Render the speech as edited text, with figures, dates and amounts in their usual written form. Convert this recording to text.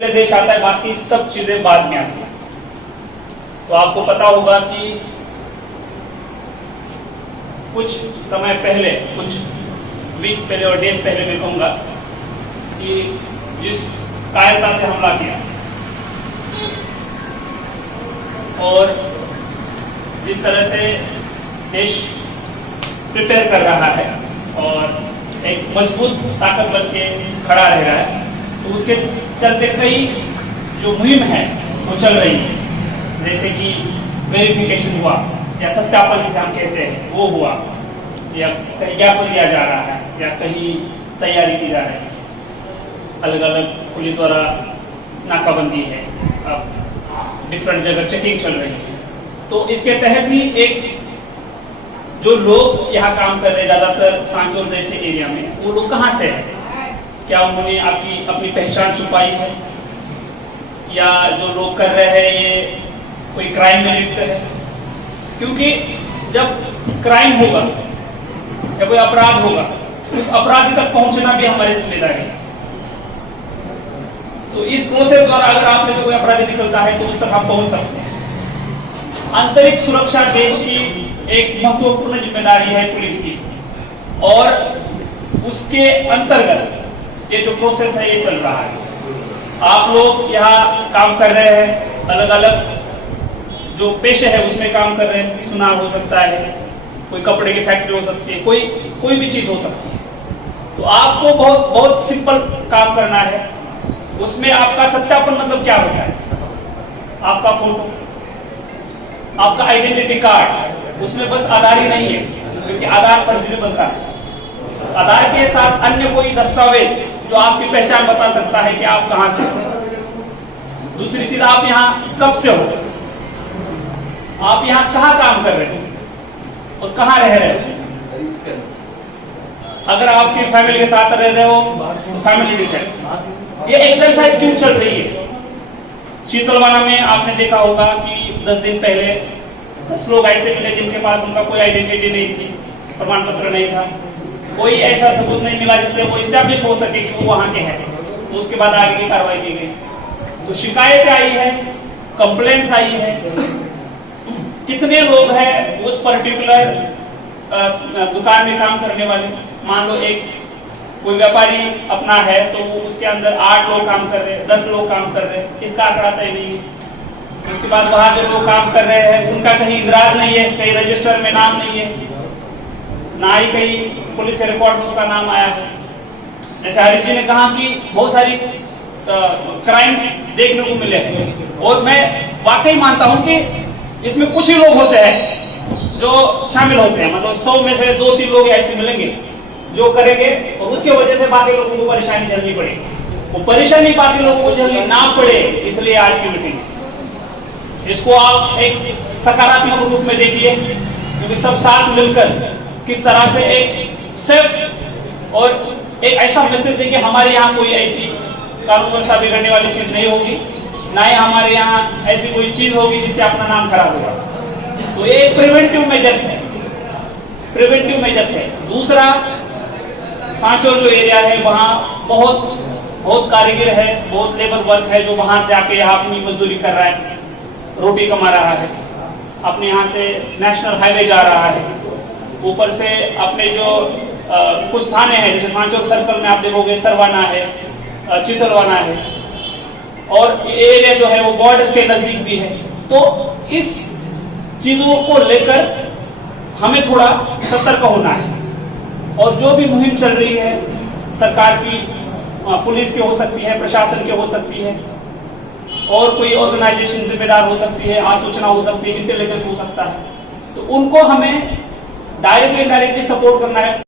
देश आता है, बाकी सब चीजें बाद में आती हैं। तो आपको पता होगा कि कुछ समय पहले, कुछ वीक्स पहले और डेज पहले मैं कहूंगा कि जिस कायरता से हमला किया और जिस तरह से देश प्रिपेयर कर रहा है और एक मजबूत ताकत बन के खड़ा रह रहा है, तो उसके चलते कई जो मुहिम है वो चल रही है, जैसे कि वेरिफिकेशन हुआ या सत्यापन जिसे हम कहते हैं वो हुआ, या कहीं ज्ञापन दिया जा रहा है या कहीं तैयारी की जा रही है। अलग अलग पुलिस द्वारा नाकाबंदी है, अब डिफरेंट जगह चेकिंग चल रही है। तो इसके तहत ही एक जो लोग यहाँ काम कर रहे हैं, ज्यादातर सांचौर जैसे एरिया में, वो लोग कहाँ से है? क्या उन्होंने आपकी अपनी पहचान छुपाई है, या जो लोग कर रहे हैं ये कोई क्राइम में लिप्त है? क्योंकि जब क्राइम होगा या कोई अपराध होगा, उस अपराधी तक पहुंचना भी हमारी जिम्मेदारी है। तो इस प्रोसेस द्वारा अगर आप में से कोई अपराधी निकलता है तो उस तक आप पहुंच सकते हैं। आंतरिक सुरक्षा देश की एक महत्वपूर्ण जिम्मेदारी है पुलिस की, और उसके अंतर्गत ये जो प्रोसेस है ये चल रहा है। आप लोग यहाँ काम कर रहे हैं, अलग अलग जो पेशे है उसमें काम कर रहे हैं। सुनार हो सकता है, कोई कपड़े की फैक्ट्री हो सकती है, कोई भी चीज हो सकती है। तो आपको बहुत बहुत सिंपल काम करना है। उसमें आपका सत्यापन मतलब क्या होता है? आपका फोटो, आपका आइडेंटिटी कार्ड, उसमें बस आधार ही नहीं है, क्योंकि आधार फर्जी बनता है। आधार के साथ अन्य कोई दस्तावेज जो आपकी पहचान बता सकता है कि आप कहां से हो। दूसरी चीज, आप यहाँ कब से हो, आप यहाँ कहाँ काम कर रहे हो और कहाँ रह रहे हो। अगर आपकी फैमिली के साथ रह रहे हो तो फैमिली डिटेल्स। ये एक्सरसाइज क्यों चल रही है? शीतलवाना में आपने देखा होगा कि 10 दिन पहले 10 लोग ऐसे मिले जिनके पास उनका कोई आइडेंटिटी नहीं थी, प्रमाण पत्र नहीं था, कोई ऐसा सबूत नहीं मिला जिससे वो इस्टेब्लिश हो सके कि वो वहां के हैं। तो उसके बाद आगे की कार्रवाई की गई। तो शिकायत आई है, कंप्लेंट्स आई है। कितने लोग हैं उस पर्टिकुलर दुकान में काम करने वाले? मान लो एक कोई व्यापारी अपना है तो उसके अंदर 8 लोग काम कर रहे हैं, 10 लोग काम कर रहे हैं, इसका आंकड़ा तय नहीं है। उसके बाद वहां जो लोग काम कर रहे हैं उनका कहीं इंद्राज नहीं है, कहीं रजिस्टर में नाम नहीं है, ना ही कहीं पुलिस के रिकॉर्ड में उसका नाम आया है। जैसे हरीश जी ने कहा कि बहुत सारी क्राइम्स देखने को मिले हैं, और मैं वाकई मानता हूं कि इसमें कुछ ही लोग होते हैं जो शामिल होते हैं। मतलब 100 में से 2-3 लोग ऐसे मिलेंगे जो करेंगे, और उसके वजह से बाकी लोगों को परेशानी झेलनी पड़ेगी। वो परेशानी बाकी लोगों को झेलनी ना पड़े, इसलिए आज की मीटिंग। इसको आप एक सकारात्मक रूप में देखिए, क्योंकि सब साथ मिलकर किस तरह से एक सेफ और एक ऐसा मैसेज दें कि हमारे यहाँ कोई ऐसी कानून व्यवस्था बिगड़ने वाली चीज नहीं होगी, ना ही हमारे यहाँ ऐसी कोई चीज होगी जिससे अपना नाम खराब होगा। तो ये प्रिवेंटिव मेजर्स है, प्रिवेंटिव मेजर्स है। दूसरा, सांचौर जो एरिया है वहाँ बहुत कारीगर है, बहुत लेबर वर्क है जो वहां से आके यहाँ अपनी मजदूरी कर रहा है, रोटी कमा रहा है, अपने यहाँ से नेशनल हाईवे जा रहा है, ऊपर से अपने जो कुछ थाने हैं, जैसे सांचौर सर्कल में आप देखोगे सरवाना है, चितलवाना है, और ये एरिया जो है वो बॉर्डर्स के नजदीक भी है। तो इस चीजों को लेकर हमें थोड़ा सतर्क होना है, और जो भी मुहिम चल रही है सरकार की, पुलिस की हो सकती है, प्रशासन की हो सकती है, और कोई ऑर्गेनाइजेशन जिम्मेदार हो सकती है, आसूचना हो सकती है, इंटेलिजेंस हो सकता है, तो उनको हमें डायरेक्टली इनडायरेक्टली सपोर्ट करना है।